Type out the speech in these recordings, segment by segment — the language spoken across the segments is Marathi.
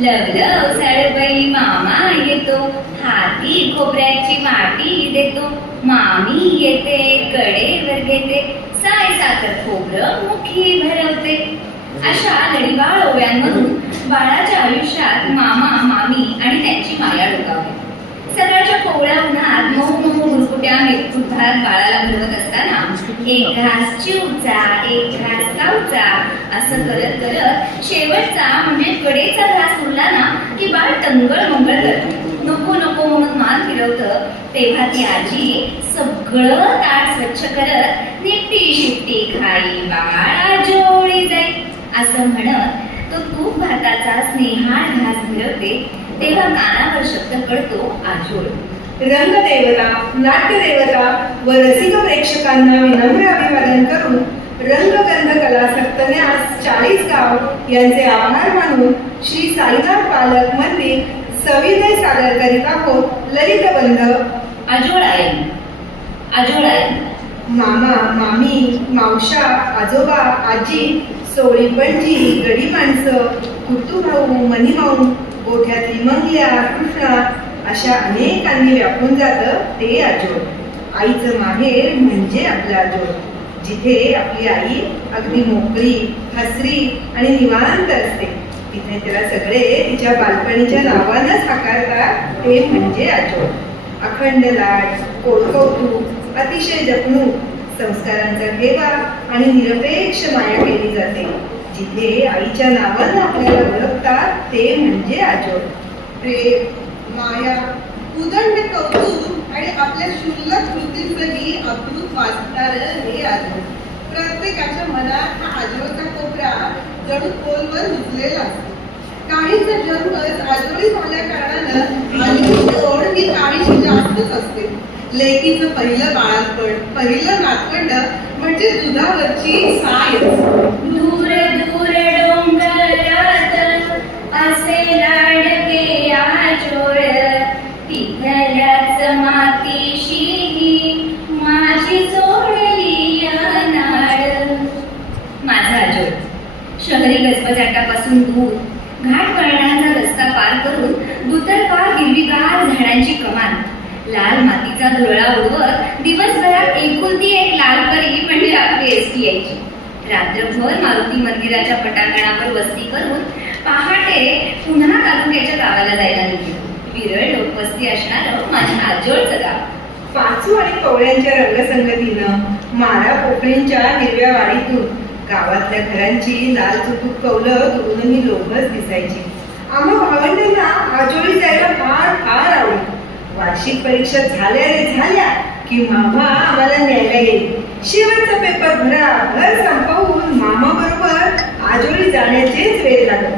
लवलव साडबाई मामा येतो, हाती खोबऱ्याची वाटी देतो. मामी येते कडेवर घेते, साय साखर खोबरं मुठी भरवते. अशा लढीवाळ ओव्यांमधून बाळाच्या आयुष्यात मामा मामी आणि त्यांची माया डोकावते. सकाळच्या कोवळ्या उन्हात मऊ मऊ गुरकुट्या मेघपुठात बाळाला भरवत असताना एक घास चिवचा एक घास कावचा असं करत करत शेवटचा म्हणजे कडेचा घास उरला ना की बाळ टंगळ मंगळ करते. नको नको म्हणून मान फिरवतं तेव्हा ती आजी सगळं ताट स्वच्छ करत निट्टी शिट्टी खाई बाळ आजोळी जाई असं म्हणत तो तूप भाताचा स्नेहाळ घास भिरवते. तेव्हा कानावर शब्द कळतो आजोळ. रंगदेवता, नाट्यदेवता व रसिक प्रेक्षकांना विनम्र अभिवादन करून रंगगंध कलासक्त न्यास 40 गाव यांचे आभार मानून श्री साईनाथ पालक मंदिर सविनय सादर करीत आहोत ललितबंध आजोळायन. आजोळायन मामा मामी मावशा आजोबा आजी सोळी पणजी गडी माणसं कुतू भाऊ मनीमाऊ गोठ्यातली मंगल्या कृष्णा अशा अनेकांनी व्यापून जातं ते आजोळ. आईचं माहेर म्हणजे आपलं आजोळ, जिथे आपली आई अगदी मोकळी हसरी आणि निवांत असते. तिथे त्याला सगळे तिच्या बालपणीच्या नावानंच हाकारतात ते म्हणजे आजोळ. अखंड लाड कौतुक अतिशय जपणूक संस्कारांचा ठेवा आणि निरपेक्ष माया केली जाते. जिथे आईच्या नावानं आपल्याला ओळखतात ते म्हणजे आजोळ. प्रेम माया उदंड कौतुक आणि आपल्या क्षुल्लक कृतींचंही अद्भुत वाचणार हे आजोळ. प्रत्येकाच्या मनात हा आजोळचा कोपरा जणू खोलवर रुजलेला असतो. काहींचा जन्मच आजोळी झाल्या कारणानं आईची ओढ ही काहीशी जास्तच असते. लेकीचं पहिलं बाळपण पहिलं नातवंड म्हणजे दुधावरची साय. दूर दूर डोंगरात असे लाडके आजोळ, तिथल्याच मातीशी माझी जोडली नाळ. माझा आजोळ शहरी गजबजाटापासून दूर घाट वळणाचा रस्ता पार करून दुतर्फा हिरवीगार झाडांची कमान, लाल मातीचा धुरळा उडवत दिवसभरात एकुलती एक लाल परी म्हणजे आपली एसटी यायची. रात्रभर मारुती मंदिराच्या पटांगणावर वस्ती करून पहाटे पुन्हा तालुक्याच्या गावाला जायला निघाली. विरळ लोकवस्ती असणारं माझ्या आजोळचं गाव. पाचू आणि कवळ्यांच्या रंगसंगतीनं मारा पोकळींच्या हिरव्या वाडीतून गावातल्या घरांची लाल चुटूक कौलं दुरूनही लोभच दिसायची. आम्हा भावंडांना आजोळी जायला फार फार आवडत. वार्षिक परीक्षा झाल्या की मामा आम्हाला न्यायला येईल. शेवटचा पेपर भर संपवून मामा बरोबर आजोळी जाण्याचेच वेळ लागत.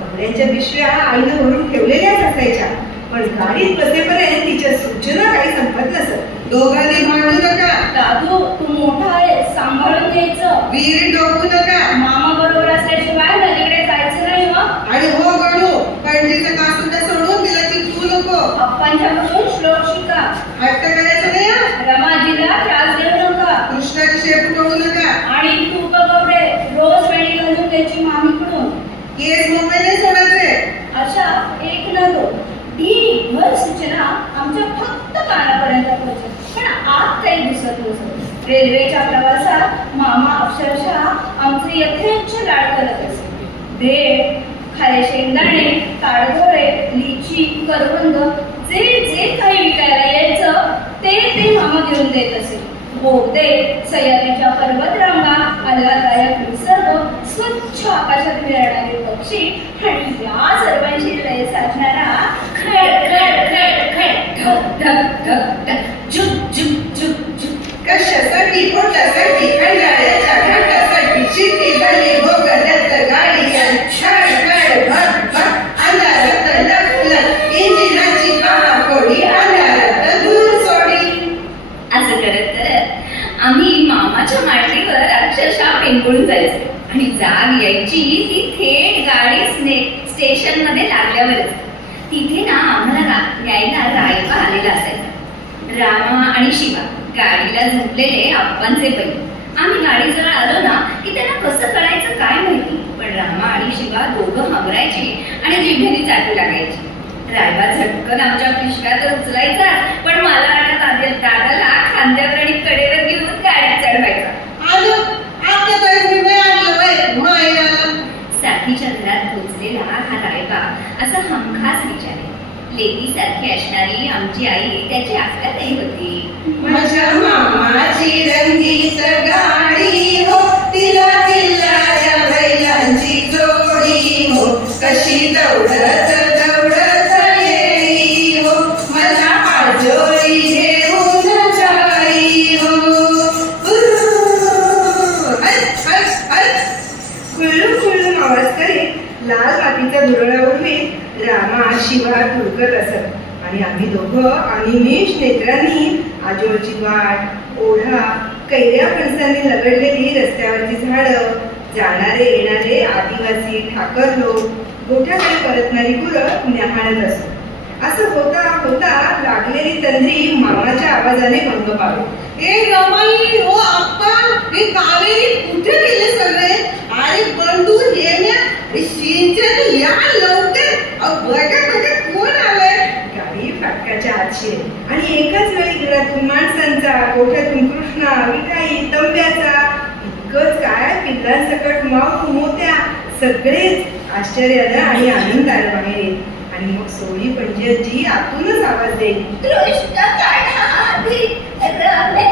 कपड्यांच्या पिशव्या आईनं भरून ठेवलेल्याच असायच्या, पण गाडीत बसेपर्यंत तिच्या सूचना काही संपत नसत. दोघांनी भांडू नका. दादू तू मोठा आहे, सांभाळून घ्यायचं. विहिरीत डोकू नका. मामा बरोबर असल्याशिवाय नदीकडे जायचं नाही. मग आणि हो गणू पणजीचं कासुंदा सोडून तिला चिपकू नको. अप्पांच्याकडून श्लोक शिका. हट्ट करायचं नाही हा. रमाजीला त्रास देऊ नका. कृष्णाची शेप उठवू नका. आणि तू कपडे रोज वेळी घालून त्याची मामीकडून. केस मुंबई नाही सोडायचे. अशा एक न दोन ढीभर सूचना आमच्या फक्त कानापर्यंत पोहोचत, पण आत काही दिसत नसत. रेल्वेच्या प्रवासात मामा अक्षरशः आमचे यथेच्छ लाड करत असे. भेळ, खारे शेंगदाणे, ताडगोळे, लिची, करवंद जे जे काही विकायला यायचं ते मामा घेऊन देत असे. बोगदे, सह्याद्रीच्या पर्वतरांगा, आल्हाददायक निसर्ग, स्वच्छ आकाशात मिळणारे पक्षी आणि या सर्वांची लय साधणारा खड खड खड खड धक धक धक धक झुक झुक झुक झुक. कशासाठी पोटासाठी खंडाळ्याच्या घाटासाठी शिट्टी झाली भोगल्यात गाडी आणि छाड छाड भट भट अंधारात लपलं इंजिनाची कानाकोडी अंधारात दूर सोडी. असं करत करत आम्ही मामाच्या मांडीवर अक्षरशः पेंगुळून जायचो आणि जाग यायची ती थेट गाडी स्टेशन मध्ये लागल्यावरच. तिथे ना आम्हाला यायला रायबा आलेला असायचा. रामा आणि शिवा गाडीला झोपलेले आप्पांचे पै. आम्ही गाडीजवळ आलो ना की त्यांना कसं कळायचं काय माहिती, पण रामा आणि शिवा दोघं घाबरायचे आणि आणि जिभेने चाटू लागायची. रायबा झटकन आमच्या पिशव्या तर उचलायचा, पण मला आणि दादाला खांद्यावर आणि कडेवर घेऊन गाडीत चढवायचा. साथीच्या घरात पोचलेला हा रायबा असा हमखास विचारे. लेकीसारखी असणारी आमची आई त्याची आफतातही होती. माझ्या मामाची रंगीत गाडी हो, तिला किल्लाच्या बैलांची जोडी हो, कशी दौडत दौडत येई हो, मला आजोळी घेऊन जाई हो. खुल्लू खुल्लू आवाज करीत लाल मातीचा धुरळा उडवीत रामा शिवा तुळकत असत आणि आम्ही दोघं अनिमिष नेत्रांनी आजोळची वाट, ओढा, कैऱ्या फणसांनी लगडलेली रस्त्यावरची झाडं, जाणारे येणारे आदिवासी ठाकर लोक, गोठ्याकडे परतणारी गुरं न्याहाळत असो. असं होता होता लागलेली तंद्री मामाच्या आवाजाने भंग पावली. ए रमाई ओ आप्पा, हे कावेरी कुठे गेले सगळे? अरे बंडू येण्या, सिंचन या लवकर. बघा बघा कोण आलंय? गाडी फाटकाच्या आतशी आणि एकाच वेळी घरातून माणसांचा, गोठ्यातून कृष्णा, मिठाई, तंब्याचा, इतकंच काय पिल्लांसकट माऊ मोत्या सगळेच आश्चर्यानं आणि आनंदानं बाहेर येत. आणि मग सोळी पंजाची आतूनच आवाज देईल. कृष्ण काढावी रमे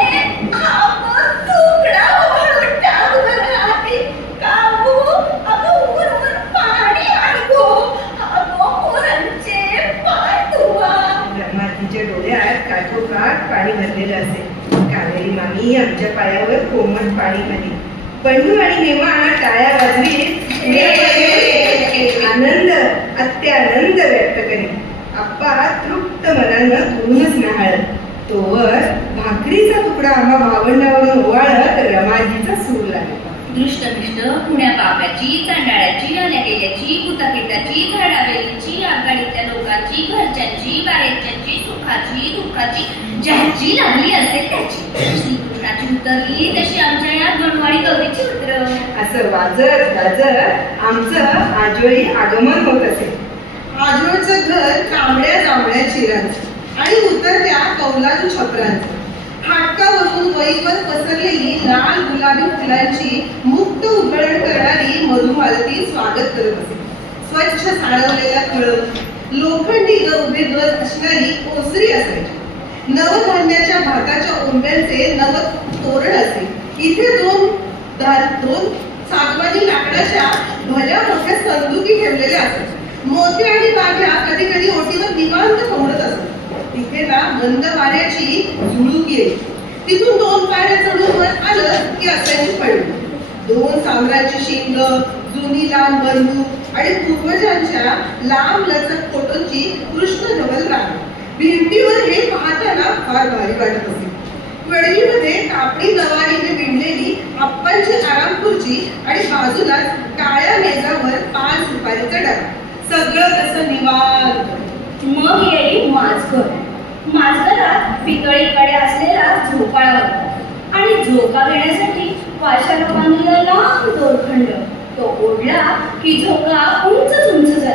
आवर तुकडा ओढून टाक बघावी काबू अगं उरवर पाणी आणगो अगो पोरांचे पाय धुवा. ब्रह्मातीच्या डोळ्यात काठोकाठ पाणी भरलेलं असे. कावेरी मामी आमच्या पायावर कोमट पाणी घाली. बंडू आणि नेमा टाळ्या वाजवीत आनंद अत्यानंद व्यक्त करी. आप्पा तृप्त मनानं धुवूनच न्याहाळत. तोवर भाकरीचा तुकडा आम्हा भावंडावरून ओवाळत रमाजीचा सूर लागला. दृष्टमिष्ट पुण्या पाप्याची, चांडाळ्याची, अनेकेल्याची, कुताकेटाची, झाडावेलीची, आघाडीतल्या लोकांची, घरच्यांची, बाहेरच्यांची, सुखाची, दुःखाची, ज्याची लागली असेल त्याची. श्रीकृष्णाची उतरली तशी आमच्या या गणवाडी गौरीची उतर. असं वाजत गाजत आमचं आजोळी आगमन होत असे. आजोळचं घर तांबड्या जांभळ्या चिरांचं आणि उतरत्या कौलारू छपरांचं. फाटकावरून वहीवर पसरलेली लाल गुलाबी फुलांची मुक्त उधळण करणारी मधुमालती स्वागत करत असे. स्वच्छ साडवलेल्या खळं, लोखंडी उभे गज असणारी ओसरी असायची. नवधान्याच्या भाताच्या ओंब्यांचे नव तोरण असे. इथे दोन सागवानी लाकडाच्या भल्या मोठ्या संदुकी ठेवलेल्या असत. मोती आणि बाघ्या कधी कधी ओटीवर निवांत कोंडत असत. तिथे ना मंद वाऱ्याची झुळूक येईल. तिथून 2 पायऱ्या चढून वर आलं की असायची पडली. 2 सांबराची शिंग, जुनी लांब बंदूक आणि पूर्वजांच्या लांब लचक फोटोची कृष्ण धवल रांग. भिंतीवर हे पाहताना फार भारी वाटत असे. वडलीमध्ये कापडी नवारीने विणलेली आप्पांची आराम खुर्ची आणि बाजूलाच काळ्या मेजावर 5 रुपयाचा डबा. सगळं कसं निवांत. मग येईल माजघर. माजघरात पितळीकडे असलेला झोपाळा होता आणि झोका घेण्यासाठी वाशाला बांधलेला लांब दोरखंड. तो ओढला की झोका उंच झाला.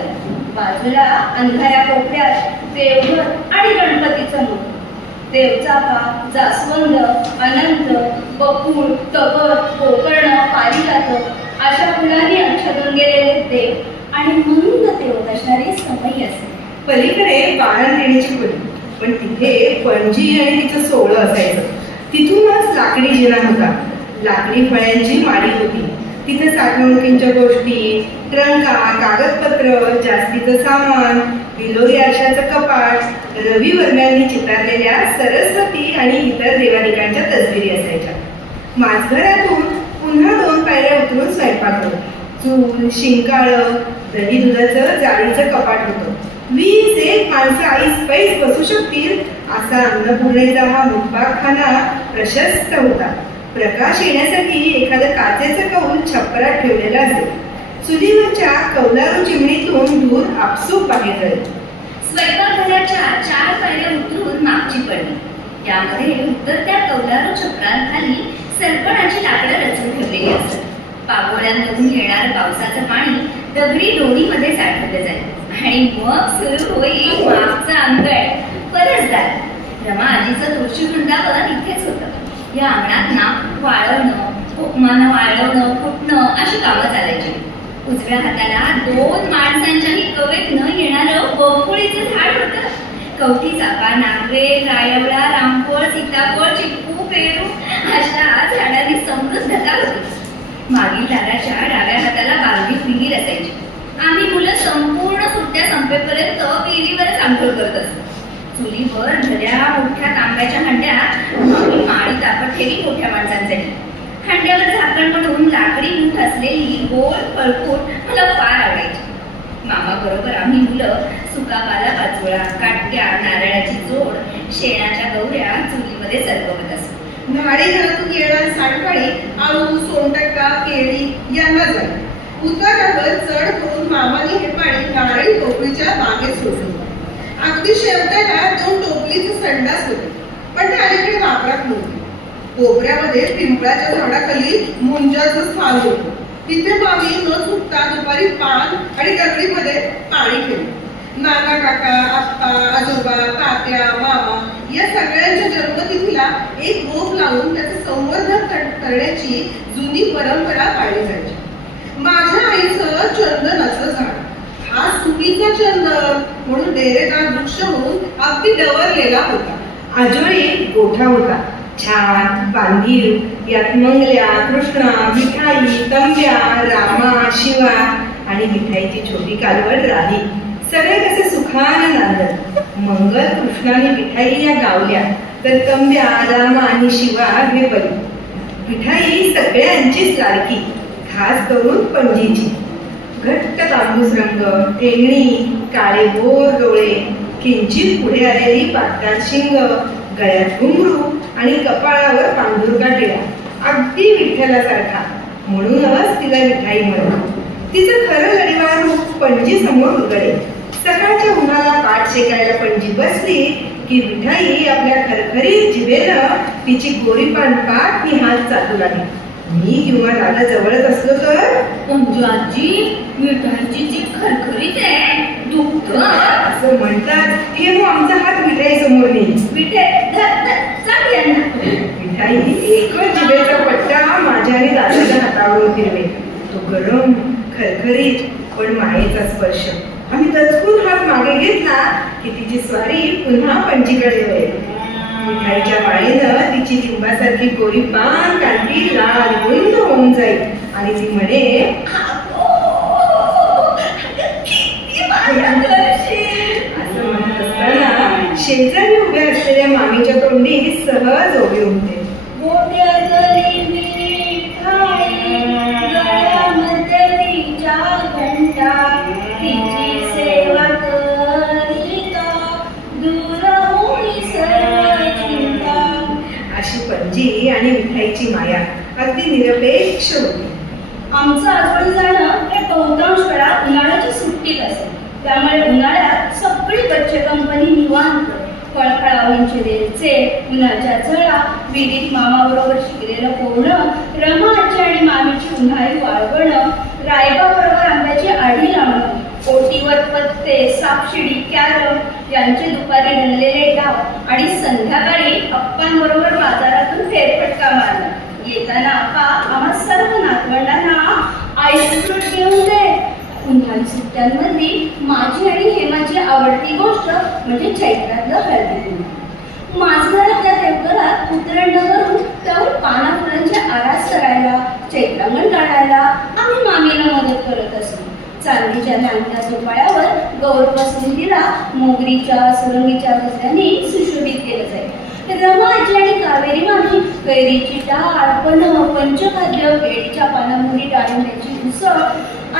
बाजूला अंधाऱ्या कोपऱ्यात देवघर आणि गणपतीचं मूळ. देवचाफा, जास्वंद, अनंत, बकुळ, तगर, गोकर्ण, पारिजात अशा फुलांनी आच्छादून गेलेले देव आणि मंद तेवत असणारे समई असे. पलीकडे बाळंतिणीची खोली, पण तिथे पणजी आणि तिचं सोहळं असायचं. तिथूनच लाकडी जिना होता. लाकडी फळ्यांची माळी होती. तिथे साठवणुकींच्या गोष्टी, ट्रंका, कागदपत्र, जास्तीचं सामान, विलोरी आरशाचं कपाट, रवी वर्ण्यांनी चितारलेल्या सरस्वती आणि इतर देवादिकांच्या तसबिरी असायच्या. माझघरातून पुन्हा 2 पायऱ्या उतरून स्वयंपाक होत. चूल, शिंकाळं, दही दुधाचं जाळीचं कपाट होतं. 20 माणसं आईस पैस बसू शकतील असा अन्नपूर्णेचा हा मुखबागखाना प्रशस्त होता. प्रकाश येण्यासाठी एखादं काचेचं कौल छपरात ठेवलेलं असे. चुलीवरच्या कौलारू चिमणीतून धूर आपसूक बाहेर जाईल. स्वयंपाकघराच्या 4 पायऱ्या उतरून मागची पडली. त्यामध्ये उतरत्या कौलारू छपरांखाली सरपणाची लाकडं रचून ठेवलेली असत. पागोळ्यांमधून येणारं पावसाचं पाणी दगडी डोळीमध्ये साठवलं जाईल आणि मग सुरू होईल मागचं अंगण परसदार. रमा आजीचं तुळशी वृंदावन इथेच होतं. या अंगणात ना वाळवणं, उपमानं वाळवणं, फुटणं अशी कामं चालायची. उजव्या हाताला 2 माणसांच्याही कवेत न येणारं बकुळीचं झाड होतं. कवठी, चाफा, नागवेल, रायवळा, रामफळ, सीताफळ, चिक्कू, पेरू अशा झाडांनी समृद्धता होती. मागील दाराच्या डाव्या हाताला बालदीत विहीर असायची. आम्ही मुलं संपूर्ण सुट्ट्या संपेपर्यंत विहिरीवरच आंघोळ करत असतो. चुलीवर भल्या मोठ्या तांब्याच्या हंड्यात आम्ही माळी तापत ठेवी मोठ्या माणसांसाठी. हंड्यावर झाकण म्हणून लाकडी मूठ असलेली गोल फळकूट मला फार आवडायची. मामा बरोबर आम्ही मुलं सुका पाला पाचोळा, काटक्या, नारळाची जोड, शेणाच्या गौऱ्या चुलीमध्ये सरकवत असतो. भाडे घरातून येणारी सांडपाणी आळू, सोनटक्का, केळी यांना जाईल. उतारावर चढ करून मामाने हे पाणी नारळी टोपलीच्या बागेत सोडलं. अगदी शेवटाला 2 टोपलीचे संडास होते, पण ते अलीकडे वापरात नव्हते. कोपऱ्यामध्ये पिंपळाच्या झाडाखाली मुंजाचं स्थान होतं. तिथे मामी न चुकता दुपारी पान आणि दगडीमध्ये पाणी ठेवलं. नाना काका, आप्पा, आजोबा, तात्या, मामा या सगळ्यांच्या जन्मतिथीला एक रोप लावून त्याचं संवर्धन करण्याची जुनी परंपरा पाळली जायची. माझ्या आईचं चंदनाचं झाड, हा सुमीचा चंदन म्हणून डेरेदार वृक्ष म्हणून अगदी डवरलेला होता. आजोळी गोठा होता, छान बांधीव. यात मंगल्या, कृष्णा, मिठाई, तंब्या, रामा, शिवा आणि मिठाईची छोटी कालवड राही. सगळे कसे सुखाने नांदत. मंगल, कृष्णाने मिठाई या गावल्या, तर तंब्या, रामा आणि शिवा हे बरी. मिठाई सगळ्यांचीच लाडकी, खास करून पणजीची. घट्ट तांबूस रंग, ठेंगणी, काळे बोर डोळे, किंचित पुढे आलेली पातळ शिंग, गळ्यात घुंगरू आणि कपाळावर पांढुरका टिळा, अगदी विठ्ठलासारखा. म्हणूनच तिला मिठाई म्हणतात. तिचं खरं लढीवाळ रूप पणजी समोर उघडे. सकाळच्या उन्हाला पाठ शेकायला पणजी बसली की मिठाई आपल्या खरखरीत जिभेनं तिची गोरीपान पाठ ती हात चालू लागली. मी किंवा दादा जवळच असलो तर पंजू आजी, मिठाईची जीभ खरखरीत आहे, दुखतं असं म्हणतात. हे मग आमचा हात मिठाई समोर नेई. मिठाई एकच जिभेचा पट्टा माझ्या आणि दादाच्या हातावर फिरवे. तो गरम, खरखरीत पण मायेचा स्पर्श. आम्ही दचकून हात मागे घेतला की तिची स्वारी पुन्हा पणजीकडे वळेल. मिठाईच्या माळेनं तिची लिंबासारखी गोरी पान काठी लाल गुंद होऊन जाईल आणि ती म्हणे, असं म्हणत असताना शेजारी उभ्या असलेल्या मामीच्या तोंडी सहज ओवी उमटे. अशी पणजी आणि मिठाईची माया अगदी निरपेक्ष होती. आमचं आजोळी जाणं हे बहुतांश वेळा उन्हाळ्याच्या सुट्टीत असेल. त्यामुळे उन्हाळ्यात सगळी बच्चे कंपनी निवांत. फळफळावळींचे रेलचे, उन्हाच्या झळा, विहिरीत मामाबरोबर शिकलेलं पोहणं, रमा आजी आणि मामीची उन्हाळी वाळवणं, रायबाबरोबर आंब्याची आढी लावणं, ओटीवर पत्ते, सापशिडी, कॅरम यांचे दुपारी रंगलेले डाव आणि संध्याकाळी अप्पांबरोबर बाजारातून फेरफटका मारणं. येताना आप्पा आम्हा सर्व नातवंडांना आईस्क्रीम घेऊन दे. उन्हाळी सुट्ट्यांमधली माझी आणि हेमाची आवडती गोष्ट म्हणजे चैत्रातलं हळदी. माझघरातल्या देवघरात उतरंड करून त्यावर पाना फुलांचे आरास करायला, चैत्रांगण काढायला आम्ही मामीला मदत करत असतो. चांदीच्या लांबल्या झोपाळ्यावर गौर बसवून तिला मोगरीच्या, सुरंगीच्या गजऱ्यांनी सुशोभित केलं जाईल. रमा आजी आणि कावेरी मामी कैरीची डाळ, पन्ह, पंचखाद्य, केळीच्या पानामुरी, डाळिंब्याची उसळ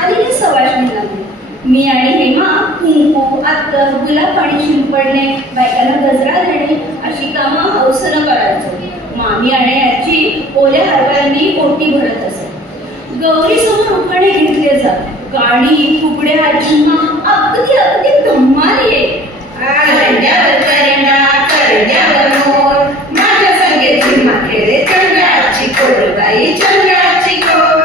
आलेली सवाशणी लागली. मी आणि हेमा कुंकू, अत्तर, गुलाब पाणी शिंपडणे, बायकांना गजरा देणे अशी कामं हौसनं करायचो. मामी आणि आजी ओल्या हरभऱ्यांनी ओटी भरत असत. गौरी समोर उखाणे घेतले जात. गाणी, फुगड्या आजींना अगदी अगदी धम्माल येईल. माझ्या संगीत माखेरे चंद्राची कोरबाई, चंद्राची कोर.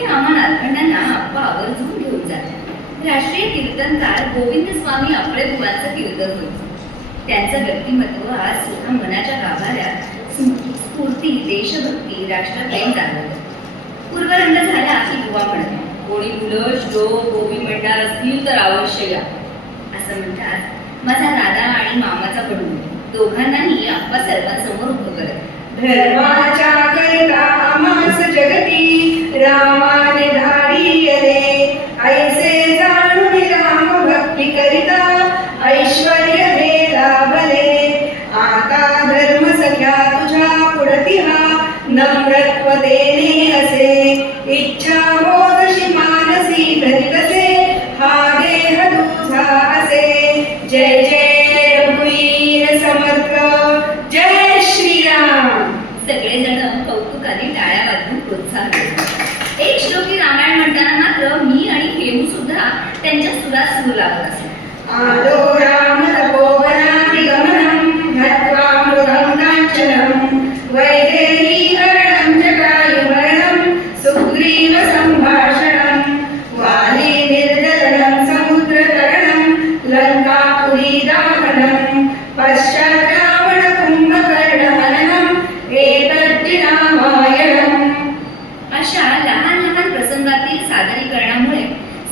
तिथे आम्हा नातखंडांना आप्पा आवर्जून घेऊन जातात. राष्ट्रीय कीर्तनकार गोविंद स्वामी आपले बुवांचं कीर्तन होतं. त्यांचं व्यक्तिमत्व आज सुद्धा मनाच्या गाभाऱ्यात स्फूर्ती, देशभक्ती, राष्ट्रप्रेम जाणवतं. पूर्वरंग झाला की बुवा म्हणत, कोणी मुलं श्लोक गोपी म्हणणार असतील तर अवश्य या असं म्हणतात. माझा दादा आणि मामाचा बंधू दोघांनाही आप्पा सर्वांसमोर उभं करत, धर्माच्या करिता आम्हास जगती रामाने धाडियले, ऐसे जाणून राम भक्ती करिता ऐश्वर्य हे लाभले. आता धर्म सख्या तुझ्या पुढती हा नम्रत्व देणे असे, इच्छा हो जशी मानसी धरितसे हा देह तुझा असे. जय जय रघुवीर समर्थ, जय श्रीराम. सगळेजण कौतुकाने टाळ्या वाजवून प्रोत्साहन देतात. एक श्लोकी रामायण म्हणताना मात्र मी आणि हेमू सुद्धा त्यांच्या सुरात सूर लावत असतो. आदो राम तपोवनादिगमनं नत्वा मृगं काञ्चनं वैदेही हरणं जटायुमरणं सुग्रीव सम्भाषणं वाली निर्जलं समुद्रतरणं लङ्कापुरी दाहनं पश्चात् रावण कुम्भकर्णहननं एतद्धि रामायणम्. अशा लहान लहान प्रसंगातील सादरीकरणामुळे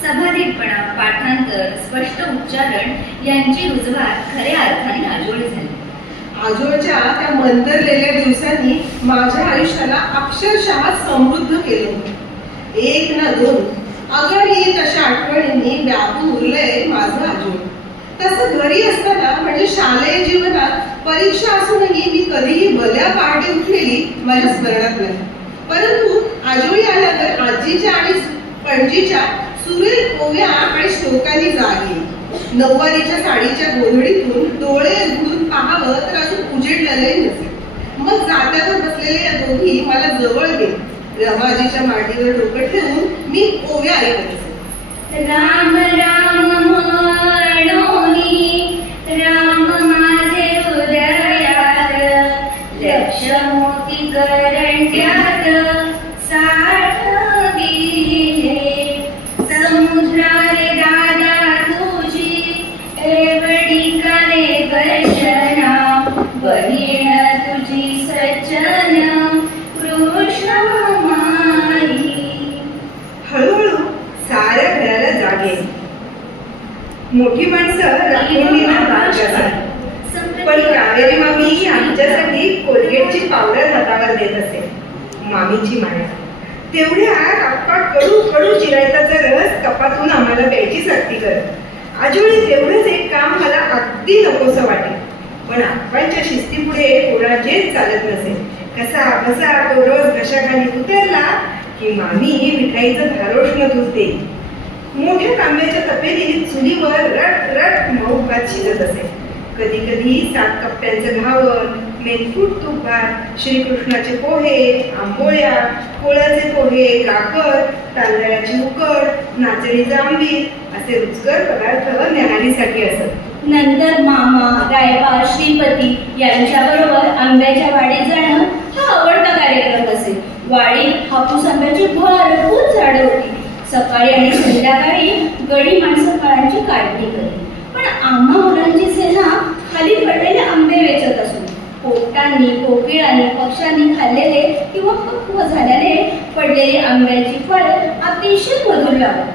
सभाधीटपणा, पाठांतर, स्पष्ट उच्चारण यांची रुजवात खऱ्या अर्थाने आजोळी झाली. आजोळच्या त्या मंतरलेल्या दिवसांनी माझ्या आयुष्याला अक्षरशः समृद्ध केलं होतं. एक ना दोन अगणित अशा आठवणींनी व्यापून उरलंय माझं आजोळ. तसं घरी असताना म्हणजे शालेय जीवनात परीक्षा असूनही मी कधीही भल्या पहाटे उठलेली माझ्या स्मरणात नाही. परंतु आजोळी आल्यावर आजीच्या आणि पणजीच्या सुरेल ओव्या आणि श्लोकांनी जागी. नऊवारीच्या साडीच्या गोधडीतून डोळे उघडून पाहावं तर अजून उजेडलेलंही नसेल. मग जात्यावर बसलेले या दोघी मला जवळ घेत रमाजीच्या मांडीवर डोकं ठेवून मी ओव्या ऐकत असे. राम राम म्हणोनी राम माझे हृदयात, लक्ष मोती करंड्यात साठविले. समुद्राने दादा तुझी एवढी काने कर्षणा, बहीण तुझी सज्जन कृष्ण माई. हळूहळू साऱ्या घराला जाग येईल. मोठी माणसं राखून पण कावेरी मामी आमच्यासाठी कोलगेटची पावडर हातावर देत असे. मामीची माया तेवढ्या आप्पा कडू कडू चिरायताचा रस कपातून आम्हाला प्यायची सक्ती करत. आजोळी तेवढंच एक काम मला अगदी नकोसं वाटे, पण आप्पांच्या शिस्तीपुढे कोणाचेच चालत नसे. कसा बसा तो रोज घशाखाली उतरला की मामी मिठाईचं धारोष्ण धुते. मोठ्या तांब्याच्या तपेलीत चुलीवर रट रट मऊ भात शिजत असे. कधी कधी 7 कप्प्यांचं घावन, मेथकूट तूप भात, श्रीकृष्णाचे पोहे, आंबोळ्या, कोळ्याचे पोहे, काकर, तांदळाची उकड, नाचणीचं आंबील असे रुचकर पदार्थ न्याहारीसाठी असत. नंतर मामा, रायबा, श्रीपती यांच्याबरोबर आंब्याच्या वाडीत जाणं हा आवडता कार्यक्रम असे. वाडीत हापूस आंब्याची भरपूर झाडं होती. सकाळी आणि संध्याकाळी गडी माणसं फळांची काढणी करी. पण आम्हा मुलांची सेना खाली पडलेले आंबे वेचत असून पोपटांनी, कोकिळांनी, पक्ष्यांनी खाल्लेले किंवा पक्व झाल्याने पडलेली आंब्याची फळे अतिशय मधुर लागत.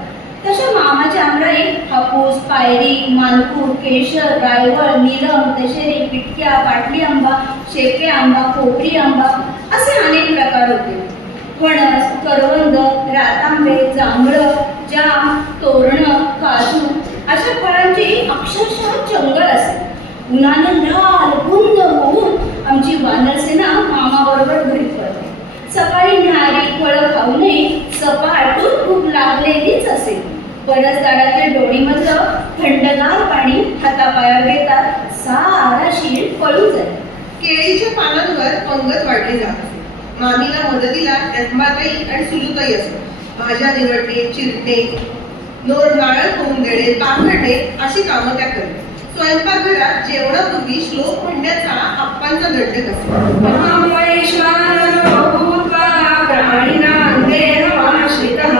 तशा मामाच्या आंबराईत हापूस, पायरी, मानपूर, केशर, रायवळ, नीलम, दशेरी, पिटक्या, पाटली आंबा, शेपे आंबा, कोपरी आंबा असे अनेक प्रकार होते. फणस, करवंद, रातांबे, जांभळं, जाम, तोरणं, काजू अशा फळांची अक्षरशः जंगल असे. उन्हानं लाल गुंद होऊन आमची वानरसेना मामाबरोबर घरी पडते. सकाळी न्याहारी फळं खाऊ नये, सपाटून भूक लागलेलीच असे. परसदारातील डोळीमधलं थंडगार पाणी हातापायावर घेतात सारा शीळ पळून जाते. केळीच्या पानांवर पंगत वाढली जात असे. मामीला मदतीला रत्माताई आणि सुलुताई असत. भाज्या निवडणे, चिरणे, नारळ होऊन देणे, पाखडणे अशी कामं त्या करत. स्वयंपाकघरात जेवणापूर्वी श्लोक म्हणण्याचा आप्पांचा दंडक असतो. महामहेश्वरो भूत्वा प्राणिनां देहमाश्रितः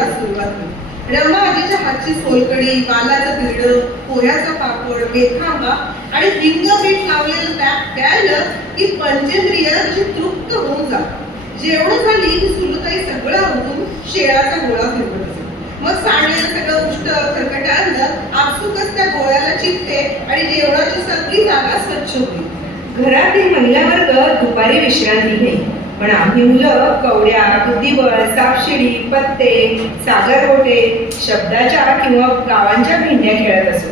जोरात सुरुवात होईल. रमा आजीच्या हातची सोलकढी, वालाचं बिरडं, पोह्याचा पापड, मेथांबा आणि हिंग मीठ लावलेलं प्यायलं की पंचेंद्रिय तुझी तृप्त होऊन जातात. जेवण झाली की सुलताई सगळं आवरून शेळाचा गोळा फिरवत असे. मग सांडलेलं सगळं उष्ट खरकट आपसुकच त्या गोळ्याला चिपते आणि जेवणाची सगळी जागा स्वच्छ होईल. घरातील महिला वर्ग दुपारी विश्रांती घेईल, पण आम्ही मुलं कवड्या, बुद्धिबळ, सापशिडी, पत्ते, सागरगोटे, शब्दाच्या किंवा गावांच्या भेंड्या खेळत असो.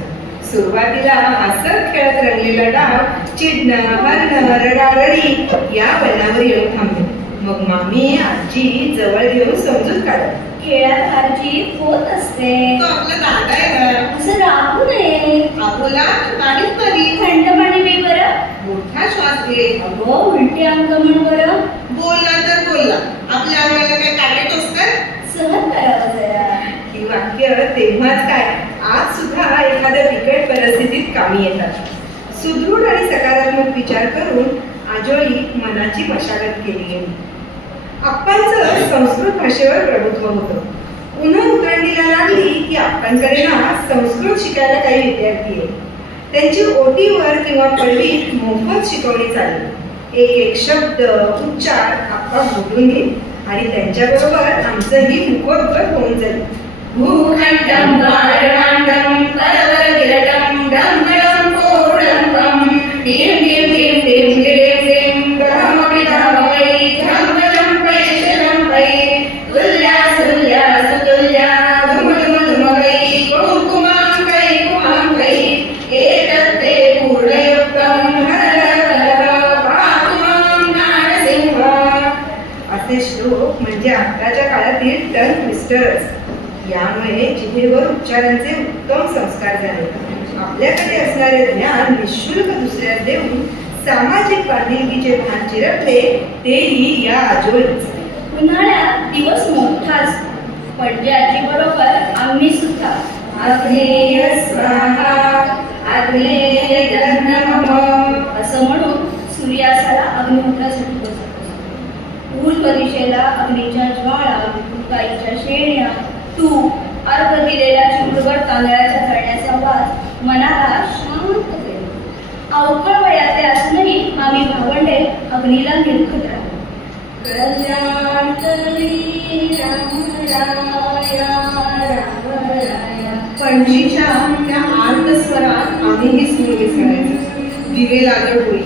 सुरुवातीला हसत खेळत रंगलेला डाव चिडणं, हरणं, रडारडी या वळणावर येऊन थांबले. मग मामी आजी जवळ घेऊन समजून काढत. खेळात हार जीत होत असते, तो आपला दादा आहे ना. असं राहू नये. आबोला नाडीत नाही. थंड पाणी पी बरं. मोठा श्वास घे. अगो उलटी अंग म्हण बरं. बोलला तर बोलला. आपल्या अंगाला काय काटे टोचतात? सहन करावं जरा. ही वाक्य तेव्हाच काय, आज सुद्धा एखाद्या बिकट परिस्थितीत कामी येतात. सुदृढ आणि सकारात्मक विचार करून आजोळी मनाची मशागत केली गेली. आप्पांचं संस्कृत भाषेवर प्रभुत्व होतं. उन्हा उतरंडीला लागली की आप्पांकडे ना संस्कृत शिकायला काही विद्यार्थी आहेत. त्यांची ओटीवर किंवा पडवीत मोफत शिकवणी चालली. एक एक शब्द उच्चार आप्पा बोलून घेईल आणि त्यांच्याबरोबर आमचंही मुखोद्गत होऊन जाईल. भूखंडं पारमांडं परवरविरटं डंबडं कोडंबं ढिं ढिं ढिं ढिं ढिं ढिं ब्रह्मपितामहै झंबलं पैशलं पै तुल्यासुल्यासुतुल्या धुमधुमधुमकै कुङ्कुमां कैकुमां एतत्ते पूर्णयुक्तं हरहर पातु मां नारसिंह. असे श्लोक म्हणजे आताच्या काळातील टंग ट्विस्टर्स. यामुळे जिभेवर उच्चारांचे उत्तम संस्कार झाले. आपल्याकडे असणारे ज्ञान निःशुल्क दुसऱ्यास देऊन सामाजिक बांधिलकीचे भान चिरपले तेही या आजोळीच. उन्हाळ्यात दिवस मोठाच, पडद्या आजी बरोबर आम्ही सुद्धा अग्नेय स्वाहा अग्नेय नमः असं म्हणून सूर्यासाला अग्निहोत्रासाठी बसत असतो. पूर्व दिशेला अग्नीच्या ज्वाळा, गाईच्या शेण्या, तूप, अर्घ दिलेल्या चिमुरभर तांदळाच्या तळण्याचा वास मनाला शांत करेल. अवकळ वयाचे असूनही आम्ही भावंडे अग्नीला निरखत राहतो. कल्याण करी राम राया राम राया. पणजीच्या त्या आर्त स्वरात आम्हीही सूर विसरायचो. दिवे लागड होई.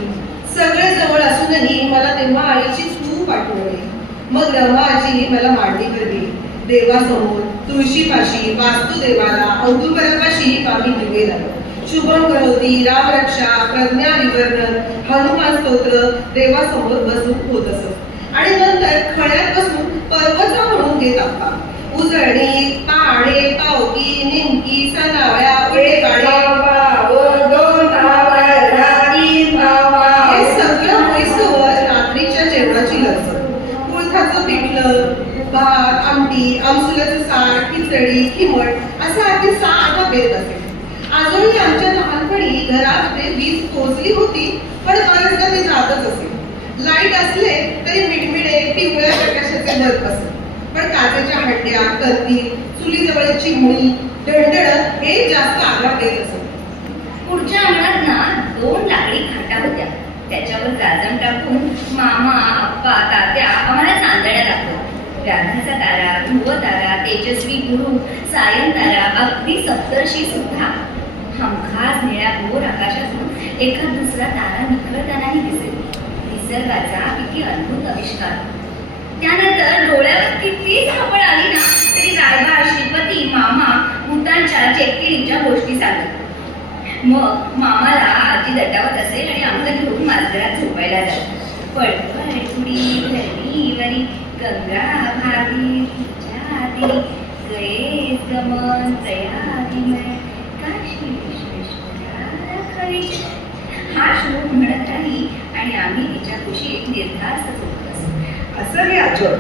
सगळे जवळ असूनही मला तेव्हा आईची खूप आठवण आली. मग रमा आजी मला मांडीवर गेली. देवासमोर, तुळशीपाशी, वास्तुदेवाला, औदुंबरापाशी आम्ही दिवे लागलो. शुभम करोती, रामरक्षा, प्रज्ञा विवरण, हनुमान स्तोत्र देवासमोर बसून होत असत. आणि नंतर खळ्यात बसून पर्वचा म्हणून घेत आप्पा. उजळणी, पाणे, पावकी, निमकी, सनावळ्या, उडेकाडे हे सगळं होईस्तोवर रात्रीच्या जेवणाची लक्षण. कुळथाचं पिठलं, भात, आमटी, आमसुलाचं सार, खिचडी, खिमट असा अगदी 6-8 बेत असे. आजोळी आमच्या लहानपणी घरामध्ये वीज पोहोचली होती, पण बरेचदा ते जातच असे. लाईट असले तरी मिडमिडे पिवळ्या प्रकाशाचे बल्ब असत, पण काचेच्या हड्ड्या, कंदील, चुलीजवळ चिमणी, ढणढणत हे जास्त आग्रह देत असत. पुढच्या अंगणात ना 2 लाकडी खाटा होत्या. त्याच्यावर जाजम टाकून मामा, आप्पा, तात्या आम्हाला चांदण्या दाखवत. राधाचा तारा, ध्रुव तारा, तेजस्वी गुरु, सायन तारा, अगदी सप्तर्षी सुद्धा. हमखास निळ्या घोर आकाशातून एखाद दुसरा तारा निखळतानाही दिसेल. निसर्गाचा किती अद्भुत आविष्कार. त्यानंतर डोळ्यावर किती झापड आली ना तरी रायबा, श्रीपती, मामा भूतांच्या चेक्किरीच्या गोष्टी सांगत. मग मामाला आजी दटावत असेल आणि आम्हाला घेऊन माजघरात झोपायला जात. पडपडी धरणीवरी गंगा भागी तिच्या आधी गये गमन तयारीमय काशी विश्वेश्वरा खरीच. हा श्लोक म्हणत राही आणि आम्ही तिच्या कुशीत निर्धास्त झोपत असतो. असं हे आजोळ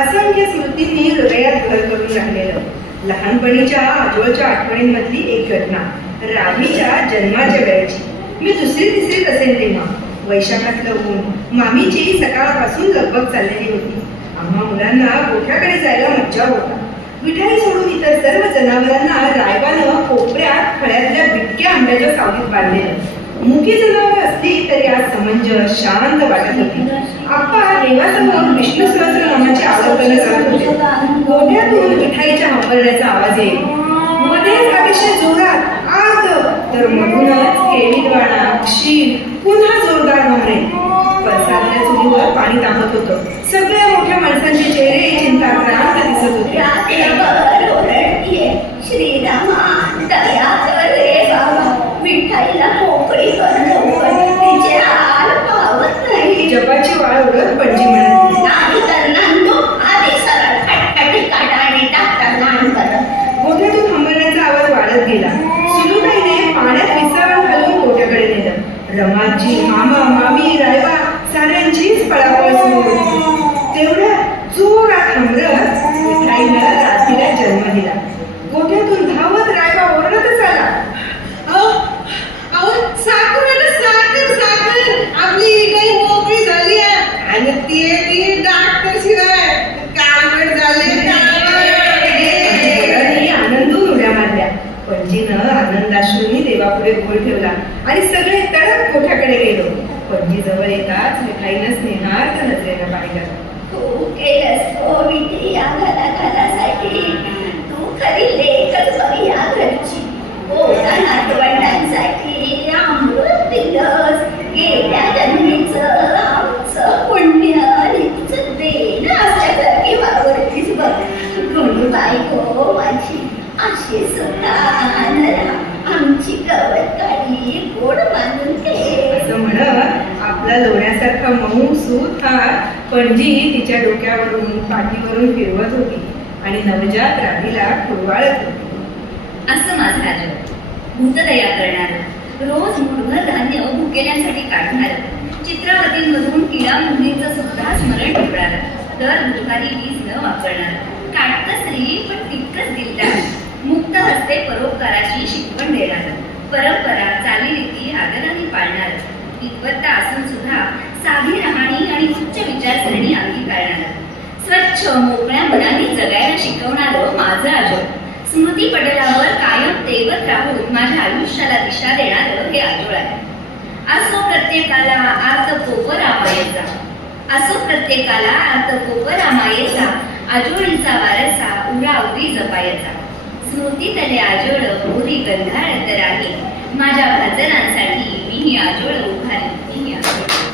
असंख्य स्मृतींनी हृदयात घर करून राहिलेलं. लहानपणीच्या आजोळच्या आठवणींमधली एक घटना राधीच्या जन्माच्या वेळेची. मी 2री-3रीत असेल तेव्हा. वैशाखातलं ऊन, मामीची सकाळपासून लगबग चाललेली होती. आम्हा मुलांना गोठ्याकडे जायला मज्जा होता. विठाई सोडून इतर सर्व जनावरांना रायबानं कोपऱ्यात फळ्यातल्या बिटक्या आंब्याच्या सावलीत बांधलेलं. मुकी जनावर असली तरी आज समंजस शांत वाटत होती. आप्पा देवासमोर विष्णू सहस्रनामाची आवर्तनं करत होते. गोठ्यातून मिठाईच्या हंबरण्याचा आवाज येईल. मध्येच अतिशय जोरात आर्त, तर मधूनच केळीवाणा क्षीर पुन्हा जोरदार घामरे. पळसातल्या चुलीवर पाणी तापत होतं. सगळ्या मोठ्या माणसांचे चेहरे चिंताक्रांत दिसत होते. रात्रभर ओरडतीये, श्रीरामा दया कर रे बाबा, विठाईला मोकळी कर लवकर, तिचे हाल पावत नाही. जपाची वाळ ओढत पणजी म्हणाली. नाही तर नांदू आधी सरळ खटखटी काटा आणि टाकता लहान बरं. गोठ्यातून हंबरण्याचा आवाज वाढत गेला. सुलूबाईने पाण्यात विसावण घालून गोठ्याकडे नेलं. रमाजी, मामा, मामी, रायबा साऱ्यांचीच पळापळ सुरू होती. तेवढ्या जोरात हंबरत मिठाईला रात्रीला जन्म दिला. गोठ्यातून धावत रायबा ओरडतच आला. अहो अहो साखर आहे ना, साखर साखर आपली काही मोकळी झाली आहे आणि ती डॉक्टर शिवाय कालवड झाले मुलांनी आनंदून उड्या मारल्या. पणजीनं आनंदाश्रूंनी देवापुढे गोळ ठेवला आणि सगळे तडक गोठ्याकडे गेलो. पणजी जवळ येताच मिठाईनं स्नेहार्थ नजरेनं पाहिलं. तू केलंस हो विधी या घराघरासाठी, तू खरी लेखच बघ या घरची. पोरा नातवंडांसाठी अमृत दिलंस, गेल्या जन्मीचं आमचं पुण्य आणि तुझं देणं असल्यासारखी वावरतीस बघ. गुणी बायको माझी अशी सुद्धा आनरा, आमची गवत काढी गोड बांधून घे. असं म्हणत आपला लोण्यासारखा मऊ सूत हात पणजी तिच्या डोक्यावरून पाठीवरून फिरवत होती आणि नवजात राधीला कुरवाळत होती. असं माझं राजा, भूतदया करणारं, रोज मुठभर धान्य भुकेल्यांसाठी काढणारं, चित्रपतींमधून किडा मुंगींचं सुद्धा स्मरण ठेवणारं, दर बुधवारी वीज न वापरणारं, काटकसरी पण तितकंच दिलदार, मुक्त हस्ते परोपकाराची शिकवण देणारं, परंपरा चालीरीती आदराने पाळणारं, विद्वत्ता असून सुद्धा साधी राहणी आणि उच्च विचारसरणी अंगीकारणारं, स्वच्छ मोकळ्या मनाने जगायला शिकवणारं माझं आजोळ, स्मृती पटलावर कायम तेवत राहून माझ्या आयुष्याला दिशा देणारं हे आजोळ आहे. असो प्रत्येकाला आर्त कोपरा मायेचा, असो प्रत्येकाला आर्त कोपरा मायेचा, आजोळीचा वारसा उराउरी जपायचा. स्मृती तले आजोळ पुरी गंधाळत राही, माझ्या भाजनांसाठी मी ही आजोळ उभारली, मी ही आजोळ.